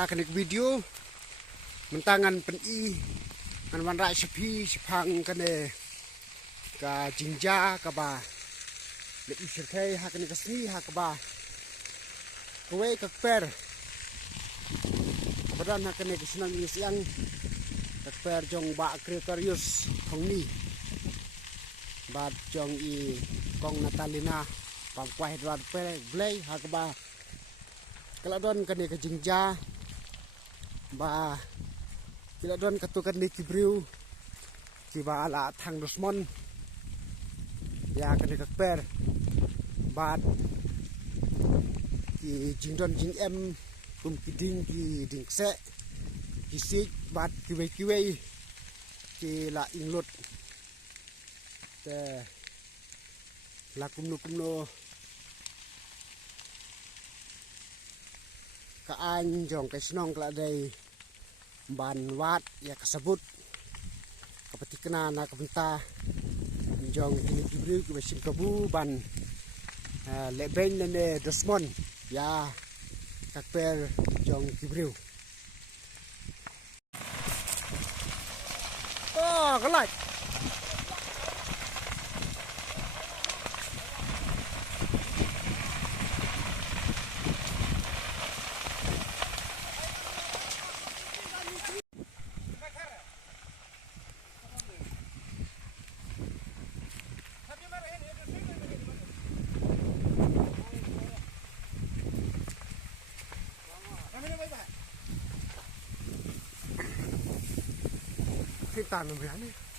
hakan video mentangan pen i an wan rai sepi sepang kane ka jingja ka ba le isirkai hakan kasni hakba kowe ka per badan hakan kesenang isiang ka per jong ba kritorius thongni ba jong i kong natalina pangkwai dwan pe blay hakba keladon kane ka jingja ba keladon katukan ni kibriu ki ba ala thang dusmon ya kane ka per ba ki jingdon jing em kum ki ding se ki sik bat ki we ki la inglut te la kumno ka an jong ka snong kla dei ban wat ya kasabut kapatikna na kapenta jong ini kibriu ki basim kabu ban leben ne dosmon ya kakper jong kibriu oh galai Kita nunggu ya nih.